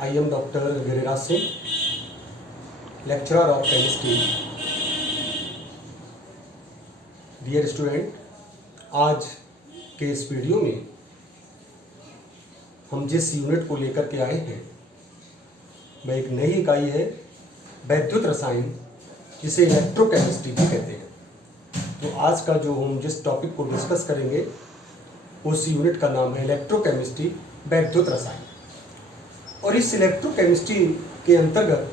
I am Dr. Giriraj Singh, lecturer of chemistry. Dear student, आज के इस video में हम जिस यूनिट को लेकर के आए हैं वह एक नई इकाई है वैद्युत रसायन, जिसे इलेक्ट्रोकेमिस्ट्री भी कहते हैं। तो आज का जो हम जिस टॉपिक को डिस्कस करेंगे उस यूनिट का नाम है इलेक्ट्रोकेमिस्ट्री वैद्युत रसायन। और इस इलेक्ट्रोकेमिस्ट्री के अंतर्गत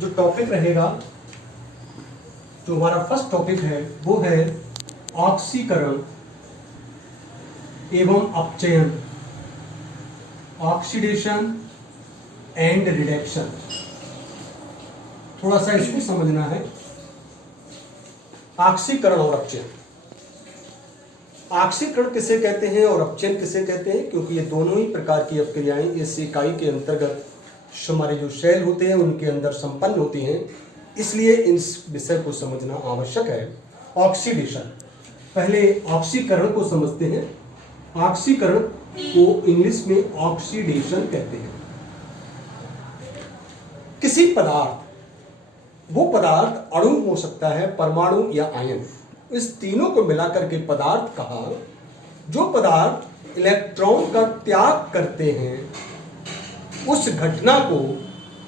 जो टॉपिक रहेगा, जो हमारा फर्स्ट टॉपिक है, वो है ऑक्सीकरण एवं अपचयन, ऑक्सीडेशन एंड रिडक्शन। थोड़ा सा इसको समझना है। ऑक्सीकरण और अपचयन, ऑक्सीकरण किसे कहते हैं और अपचयन किसे कहते हैं, क्योंकि ये दोनों ही प्रकार की अपक्रियाएं इस इकाई के अंतर्गत हमारे जो सेल होते हैं उनके अंदर संपन्न होती हैं, इसलिए इस विषय को समझना आवश्यक है। ऑक्सीडेशन, पहले ऑक्सीकरण को समझते हैं। ऑक्सीकरण को इंग्लिश में ऑक्सीडेशन कहते हैं। किसी पदार्थ, वो पदार्थ अणु हो सकता है, परमाणु या आयन, इस तीनों को मिलाकर के पदार्थ कहा। जो पदार्थ इलेक्ट्रॉन का त्याग करते हैं उस घटना को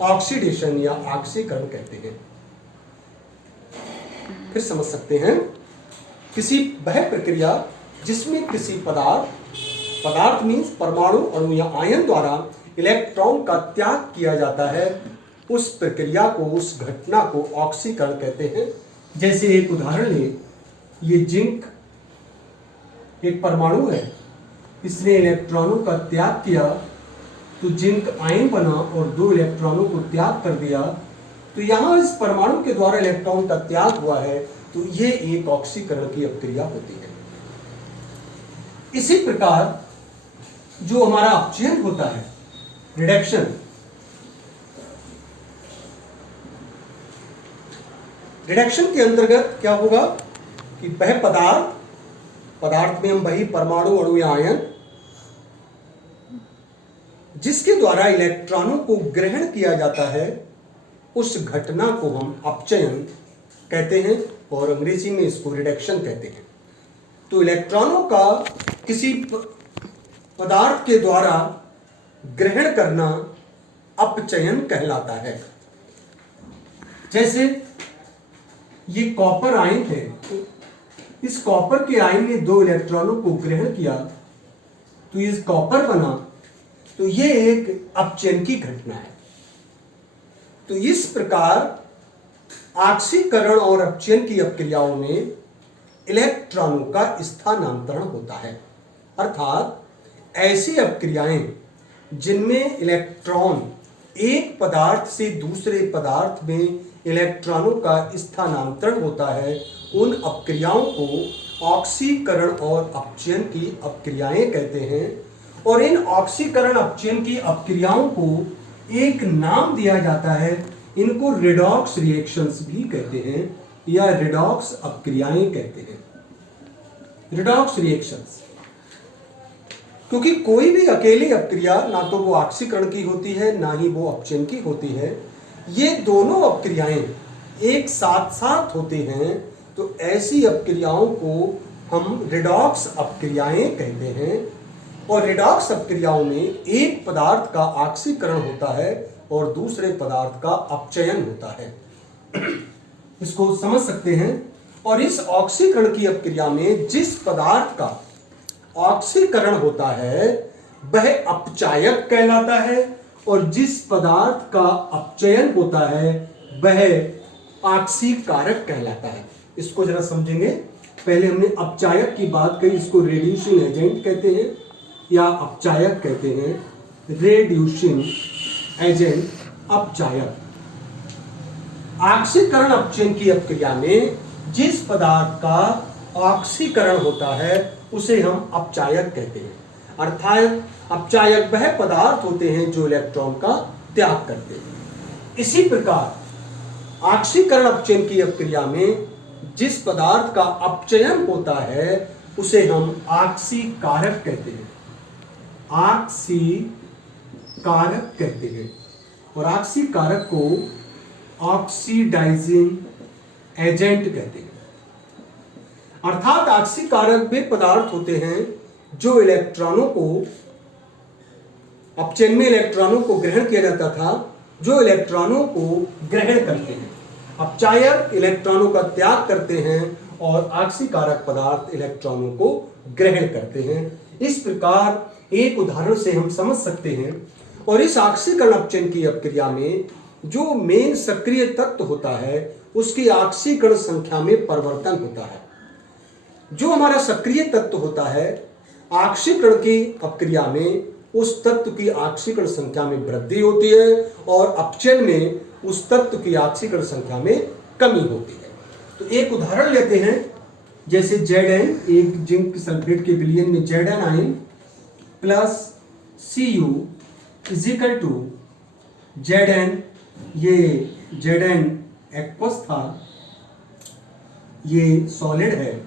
ऑक्सीडेशन या ऑक्सीकरण कहते हैं। फिर समझ सकते हैं, किसी वह प्रक्रिया जिसमें किसी पदार्थ मीन्स परमाणु, अणु या आयन द्वारा इलेक्ट्रॉन का त्याग किया जाता है, उस प्रक्रिया को, उस घटना को ऑक्सीकरण कहते हैं। जैसे एक उदाहरण ले, ये जिंक एक परमाणु है, इसने इलेक्ट्रॉनों का त्याग किया तो जिंक आयन बना और 2 इलेक्ट्रॉनों को त्याग कर दिया, तो यहां इस परमाणु के द्वारा इलेक्ट्रॉन का त्याग हुआ है, तो ये एक ऑक्सीकरण की अपक्रिया होती है। इसी प्रकार जो हमारा अपचयन होता है, रिडक्शन, रिडक्शन के अंतर्गत क्या होगा कि वह पदार्थ में हम वही परमाणु, अणु या आयन जिसके द्वारा इलेक्ट्रॉनों को ग्रहण किया जाता है, उस घटना को हम अपचयन कहते हैं और अंग्रेजी में इसको रिडक्शन कहते हैं। तो इलेक्ट्रॉनों का किसी पदार्थ के द्वारा ग्रहण करना अपचयन कहलाता है। जैसे ये कॉपर आयन है, इस कॉपर के आयन ने 2 इलेक्ट्रॉनों को ग्रहण किया तो ये कॉपर बना, तो ये एक अपचयन की घटना है। तो इस प्रकार ऑक्सीकरण और अपचयन की अपक्रियाओं में इलेक्ट्रॉनों का स्थानांतरण होता है। अर्थात ऐसी अपक्रियाएं जिनमें इलेक्ट्रॉन एक पदार्थ से दूसरे पदार्थ में इलेक्ट्रॉनों का स्थानांतरण होता है, उन अपक्रियाओं को ऑक्सीकरण और अपचयन की अपक्रियाएं कहते हैं। और इन ऑक्सीकरण अपचयन की अपक्रियाओं को एक नाम दिया जाता है, इनको रिडॉक्स रिएक्शंस भी कहते हैं या रिडॉक्स अपक्रियाएं कहते हैं। रिडॉक्स रिएक्शंस, क्योंकि कोई भी अकेली अपक्रिया ना तो वो ऑक्सीकरण की होती है ना ही वो अपचयन की होती है। ये दोनों अपक्रियाएं एक साथ साथ होती हैं, तो ऐसी अपक्रियाओं को हम रिडॉक्स अपक्रियाएं कहते हैं। और रिडॉक्स अपक्रियाओं में एक पदार्थ का ऑक्सीकरण होता है और दूसरे पदार्थ का अपचयन होता है। इसको समझ सकते हैं। और इस ऑक्सीकरण की अपक्रिया में जिस पदार्थ का ऑक्सीकरण होता है वह अपचायक कहलाता है, और जिस पदार्थ का अपचयन होता है वह ऑक्सीकारक कहलाता है। इसको जरा समझेंगे। पहले हमने अपचायक की बात कही, इसको रेड्यूसिंग एजेंट कहते हैं या अपचायक कहते हैं। रेड्यूसिंग एजेंट, अपचायक। ऑक्सीकरण अपचयन की अपक्रिया में जिस पदार्थ का ऑक्सीकरण होता है उसे हम अपचायक कहते हैं। अर्थात अपचायक वह पदार्थ होते हैं जो इलेक्ट्रॉन का त्याग करते हैं। इसी प्रकार ऑक्सीकरण अपचयन की अपक्रिया में जिस पदार्थ का अपचयन होता है उसे हम ऑक्सीकारक कहते हैं। ऑक्सीकारक कारक कहते हैं और ऑक्सी कारक को ऑक्सीडाइजिंग एजेंट कहते हैं। अर्थात ऑक्सी कारक वे पदार्थ होते हैं जो इलेक्ट्रॉनों को, अपचयन में इलेक्ट्रॉनों को ग्रहण किया जाता था, जो इलेक्ट्रॉनों को ग्रहण करते हैं। अपचायक इलेक्ट्रॉनों का त्याग करते हैं और ऑक्सी कारक पदार्थ इलेक्ट्रॉनों को ग्रहण करते हैं। इस प्रकार एक उदाहरण से हम समझ सकते हैं। और इस ऑक्सीकरण अपचयन की अपक्रिया में जो मेन सक्रिय तत्व होता है उसकी ऑक्सीकरण संख्या में परिवर्तन होता है। जो हमारा सक्रिय तत्व होता है ऑक्सीकरण की अपक्रिया में उस तत्व की ऑक्सीकरण संख्या में वृद्धि होती है और अपचयन में उस तत्व की ऑक्सीकरण संख्या में कमी होती है। तो एक उदाहरण लेते हैं, जैसे Zn, एक जिंक सल्फेट के विलयन में Zn ion plus Cu is equal to Zn, ये Zn एक्वस था, ये सॉलिड है,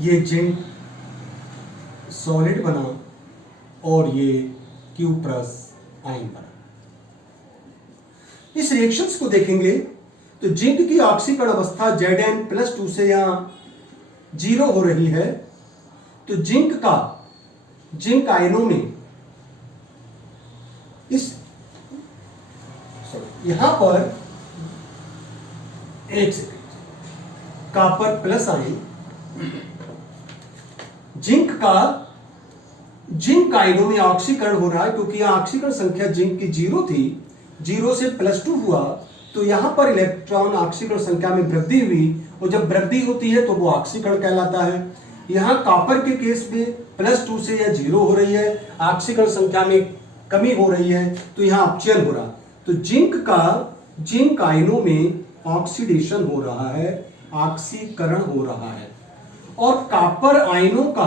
ये जिंक सॉलिड बना और ये Q प्लस आयन बना। इस रिएक्शंस को देखेंगे तो जिंक की ऑक्सीकरण अवस्था Zn+2 से यहां 0 हो रही है, तो जिंक आयनों में यहां पर एक second, copper plus ion zinc आयनों में ऑक्सीकरण हो रहा है, क्योंकि यहां ऑक्सीकरण संख्या जिंक की 0 थी, 0 से +2 हुआ, तो यहां पर इलेक्ट्रॉन ऑक्सीकरण संख्या में वृद्धि हुई और जब वृद्धि होती है तो वो ऑक्सीकरण कहलाता है। यहां कॉपर के केस में +2 से यह 0 हो रही है, ऑक्सीकरण संख्या में कमी हो रही है, तो यहां अपचयन हो रहा। तो जिंक आयनों में ऑक्सीडेशन हो रहा है, ऑक्सीकरण हो रहा है, और कॉपर आयनों का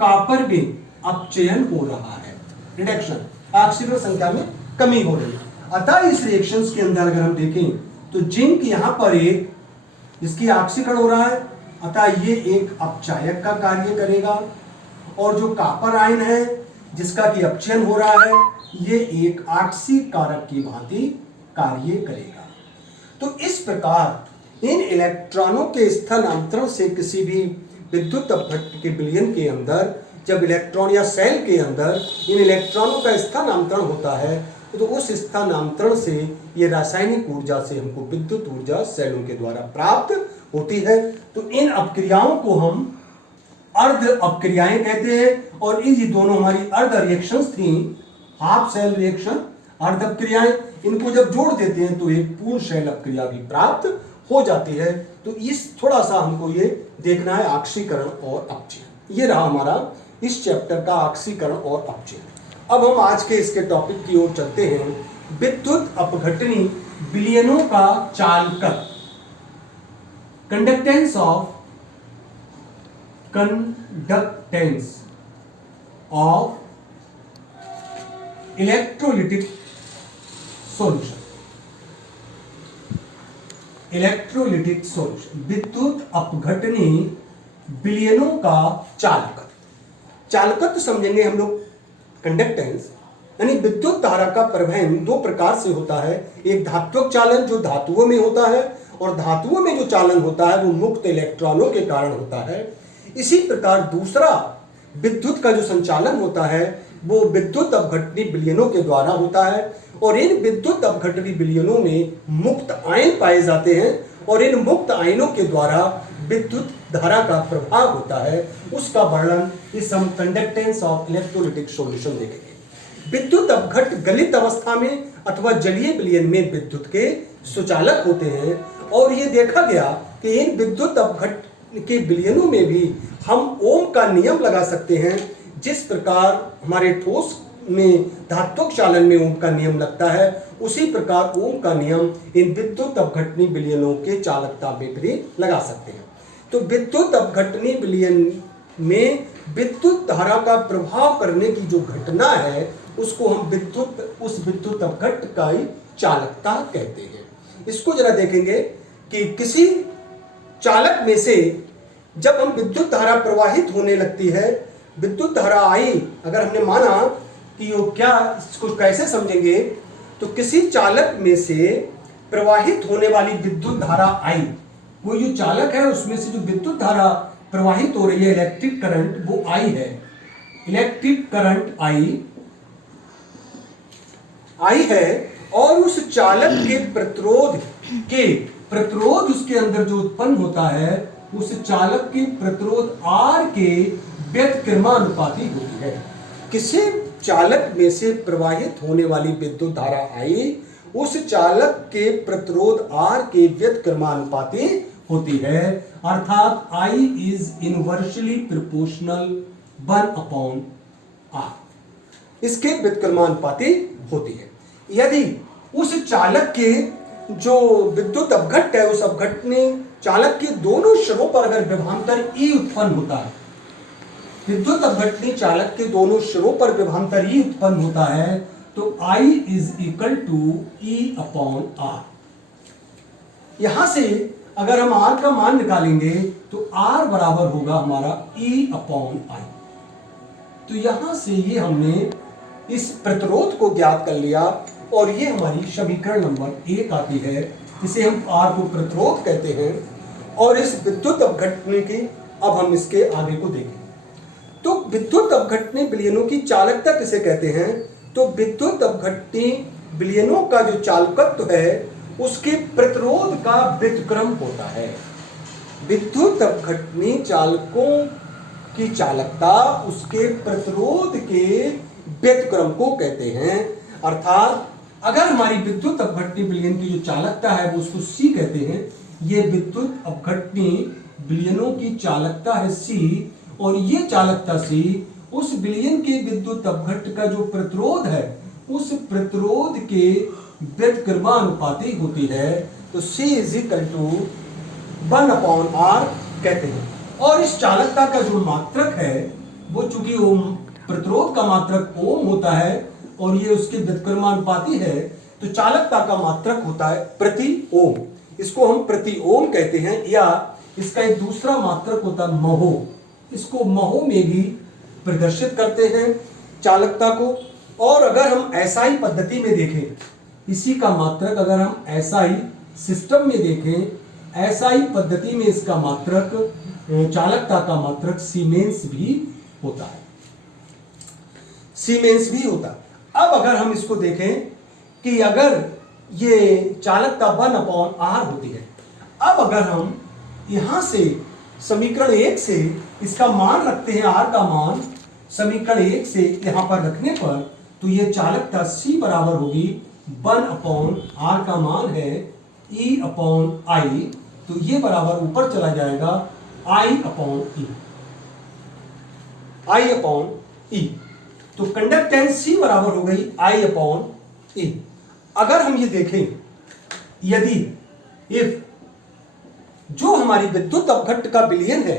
कॉपर में अपचयन हो रहा है, रिडक्शन, ऑक्सीकरण संख्या में कमी हो रही है। अतः इस रिएक्शंस के अंदर अगर हम देखें तो जिंक यहां पर इसकी ऑक्सीकरण हो रहा है, अतः ये एक अपचायक का कार्य करेगा, और जो कॉपर आयन है जिसका कि अपचयन हो रहा है ये एक ऑक्सी कारक की भांति कार्य करेगा। तो इस प्रकार इन इलेक्ट्रॉनों के स्थानांतरण से किसी भी विद्युत अपघट्ट के विलयन के अंदर जब इलेक्ट्रॉन या सेल के अंदर इन इलेक्ट्रॉनों का स्थानांतरण होता है तो उस स्थानांतरण से ये रासायनिक ऊर्जा से हमको विद्युत ऊर्जा सेलों के द्वारा प्राप्त होती है। तो इन अपक्रियाओं को हम अर्ध अपक्रियाएं कहते हैं, और ये दोनों हमारी अर्ध रिएक्शंस थी, हाफ सेल रिएक्शन, अर्ध अपक्रियाएं, इनको जब जोड़ देते हैं तो एक पूर्ण सेल अपक्रिया भी प्राप्त हो जाती है। तो इस थोड़ा सा हमको ये देखना है ऑक्सीकरण और अपचयन। ये रहा हमारा इस चैप्टर का ऑक्सीकरण और अपचयन। अब हम आज के इसके टॉपिक की ओर चलते हैं, विद्युत अपघटनी विलयनों का चालकत्व, कंडक्टेंस ऑफ इलेक्ट्रोलिटिक सॉल्यूशन। विद्युत अपघटनी विलयनों का चालकत्व समझेंगे हम लोग। कंडक्टेंस यानी विद्युत धारा का परिवहन दो प्रकार से होता है, एक धात्विक चालन जो धातुओं में होता है, और धातुओं में जो चालन होता है वो मुक्त इलेक्ट्रॉनों के कारण होता है। इसी प्रकार दूसरा विद्युत का जो संचालन होता है वो विद्युत अपघटनी विलयनों के द्वारा होता है, और इन विद्युत अपघटनी विलयनों में मुक्त आयन पाए जाते हैं, और इन मुक्त आयनों के द्वारा विद्युत धारा का प्रभाव होता है। उसका वर्णन इस हम कंडक्टेंस ऑफ इलेक्ट्रोलिटिक सॉल्यूशन देखेंगे। विद्युत अपघट्ट गलित अवस्था में अथवा जलीय विलयन में विद्युत के सुचालक होते हैं, और ये देखा गया कि इन विद्युत अपघट्ट के विलयनों में भी हम ओम का नियम लगा सकते हैं। जिस प्रकार हमारे ठोस में धात्विक चालन में ओम का नियम लगता है, उसी प्रकार ओम का नियम इन विद्युत अपघटनी विलयनों के चालकता में भी लगा सकते हैं। तो विद्युत अपघटनी विलयन में विद्युत धारा का प्रभाव करने की जो घटना है उसको हम उस विद्युत अपघट्ट का ही चालकता कहते हैं। इसको जरा देखेंगे कि किसी चालक में से जब हम विद्युत धारा प्रवाहित होने लगती है, विद्युत धारा आई, अगर हमने माना कि वो क्या, इसको कैसे समझेंगे, तो किसी चालक में से प्रवाहित होने वाली विद्युत धारा आई, कोई जो चालक है उसमें से जो विद्युत धारा प्रवाहित हो रही है, इलेक्ट्रिक करंट, वो आई है, इलेक्ट्रिक करंट आई है, और उस चालक के प्रतिरोध उसके अंदर जो उत्पन्न होता है, उस चालक के प्रतिरोध R के व्युत्क्रमानुपाती होती है। किसी चालक में से प्रवाहित होने वाली विद्युत धारा आई उस चालक के प्रतिरोध R के व्युत्क्रमानुपाती होती है, अर्थात I is inversely proportional 1/R, इसके व्युत्क्रमानुपाती होती है। यदि उस चालक के जो विद्युत अपघट्ट है, उस अपघटने चालक के दोनों सिरों पर अगर विभवांतर E उत्पन्न होता है, विद्युत अपघटनी चालक के दोनों सिरों पर विभवांतर E उत्पन्न होता है, तो I is equal to E/R। यहां से अगर हम R का मान निकालेंगे तो R बराबर होगा हमारा E/I। तो यहां से ये हमने इस प्रतिरोध को ज्ञात कर लिया, और ये हमारी समीकरण नंबर 1 आती है, इसे हम R को प्रतिरोध कहते हैं। और इस विद्युत अपघटने की अब हम इसके आगे को देखें, तो विद्युत अपघटनी विलयनों की चालकता किसे कहते हैं, तो विद्युत अपघटनी विलयनों का जो चालकत्व है उसके प्रतिरोध का व्युत्क्रम होता है। विद्युत अपघटनी चालकों की चालकता उसके प्रतिरोध के व्युत्क्रम को कहते हैं। अर्थात अगर हमारी विद्युत अपघटनी विलयन की जो चालकता है वो उसको C कहते हैं, ये विद्युत अपघटनी विलयनों की चालकता है C, और ये चालकता C उस विलयन के विद्युत अपघट्ट का जो प्रतिरोध है उस प्रतिरोध के व्युत्क्रमानुपाती होती है, तो C is equal to 1/R कहते हैं। और इस चालकता का जो मात्रक है वो चूंकि ओम, प्रतिरोध का मात्रक ओम होता है और ये उसके व्युत्क्रमानुपाती है, तो चालकता का मात्रक होता है प्रति ओम, इसको हम प्रति ओम कहते हैं, या इसका एक दूसरा मात्रक होता है महो, इसको महो में भी प्रदर्शित करते हैं चालकता को। और अगर हम SI पद्धति में देखें, इसी का मात्रक अगर हम SI सिस्टम में देखें, SI पद्धति में इसका मात्रक, चालकता का मात्रक सीमेंस भी होता है, सीमेंस भी होता है। अब अगर हम इसको देखें कि अगर ये चालकता 1/R होती है, अब अगर हम यहां से समीकरण 1 से इसका मान रखते हैं, R का मान समीकरण 1 से यहां पर रखने पर, तो ये चालकता C बराबर होगी 1/R का मान है E/I, तो ये बराबर ऊपर चला जाएगा I/E, I/E। तो कंडक्टेंस C बराबर हो गई I/E। अगर हम ये देखें, यदि इफ जो हमारी विद्युत अपघट्ट का विलयन है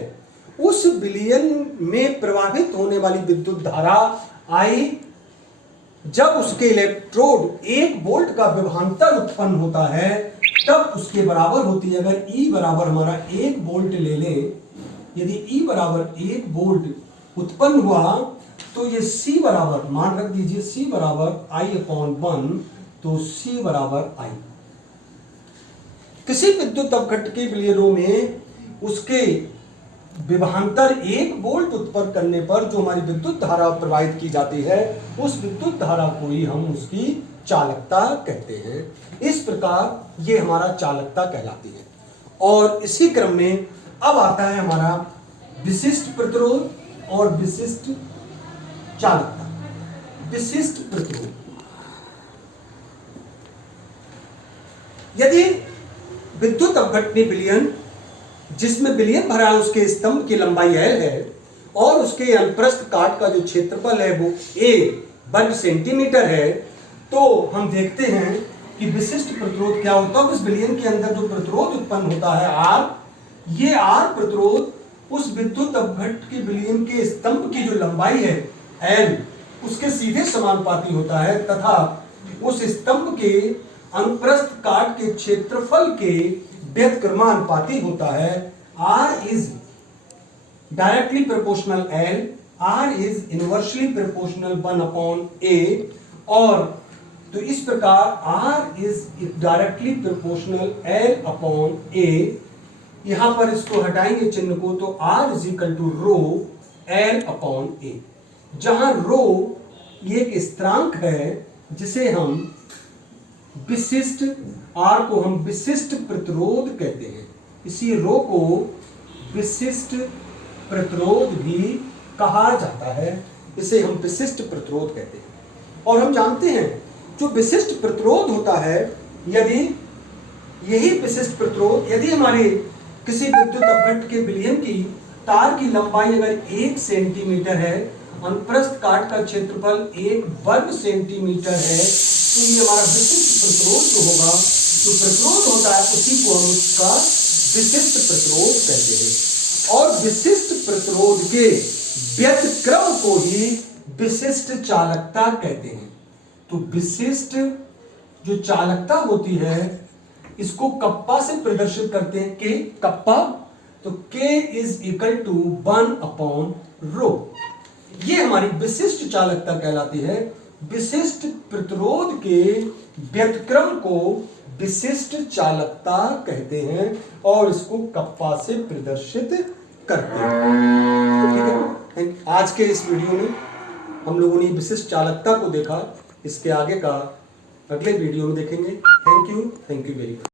उस विलयन में प्रवाहित होने वाली विद्युत धारा I जब उसके इलेक्ट्रोड 1 वोल्ट का विभवांतर उत्पन्न होता है तब उसके बराबर होती है। अगर E बराबर हमारा 1 वोल्ट ले लें, यदि E बराबर 1 वोल्ट उत्पन्न हुआ तो ये C बराबर मान रख दीजिए, C बराबर I/1, तो C बराबर I। किसी विद्युत अपघट्ट के विलयनों में उसके विभवांतर 1 वोल्ट उत्पन्न करने पर जो हमारी विद्युत धारा प्रवाहित की जाती है उस विद्युत धारा को ही हम उसकी चालकता कहते हैं। इस प्रकार ये हमारा चालकता कहलाती है। और इसी क्रम में अब आता है हमारा विशिष्ट प्रतिरोध और विशिष्ट चालकता। विशिष्ट प्रतिरोध, यदि विद्युत अपघटनी विलयन जिसमें विलयन भरा है उसके स्तंभ की लंबाई L है और उसके अनुप्रस्थ काट का जो क्षेत्रफल है वो A वर्ग सेंटीमीटर है, तो हम देखते हैं कि विशिष्ट प्रतिरोध क्या होता है। उस विलयन के अंदर जो प्रतिरोध उत्पन्न होता है R, ये R प्रतिरोध उस विद्युत अपघट्ट के विलयन के स्तंभ की जो लंबाई है L उसके सीधे समानुपाती होता है तथा उस स्तंभ के अनुप्रस्थ काट के क्षेत्रफल के व्युत्क्रमानुपाती होता है। R is directly proportional L R is inversely proportional 1/A, और तो इस प्रकार R is directly proportional L/A। यहां पर इसको हटाएंगे चिन्ह को, तो R is equal to rho L/A, जहां रो ये एक स्थिरांक है जिसे हम विशिष्ट, R को हम विशिष्ट प्रतिरोध कहते हैं। इसी रो को विशिष्ट प्रतिरोध भी कहा जाता है, इसे हम विशिष्ट प्रतिरोध कहते हैं। और हम जानते हैं जो विशिष्ट प्रतिरोध होता है, यदि यही विशिष्ट प्रतिरोध, यदि हमारे किसी विद्युत अपघट्ट के विलयन की तार की लंबाई अगर 1 सेंटीमीटर है, अनुप्रस्थ काट का क्षेत्रफल 1 वर्ग सेंटीमीटर है, तो ये हमारा विशिष्ट प्रतिरोध जो होगा, जो प्रतिरोध होता है, उसी को हम उसका विशिष्ट प्रतिरोध कहते हैं। और विशिष्ट प्रतिरोध के व्यतिक्रम को ही विशिष्ट चालकता कहते हैं। तो विशिष्ट जो चालकता होती है, इसको कप्पा से प्रदर्शित करते हैं, के कप्पा, तो K इज इक्वल टू 1/रो। ये हमारी विशिष्ट चालकता कहलाती है। विशिष्ट प्रतिरोध के व्यतिक्रम को विशिष्ट चालकता कहते हैं और इसको कप्पा से प्रदर्शित करते हैं। ठीक है, आज के इस वीडियो में हम लोगों ने विशिष्ट चालकता को देखा। इसके आगे का अगले वीडियो में देखेंगे। Thank you very much.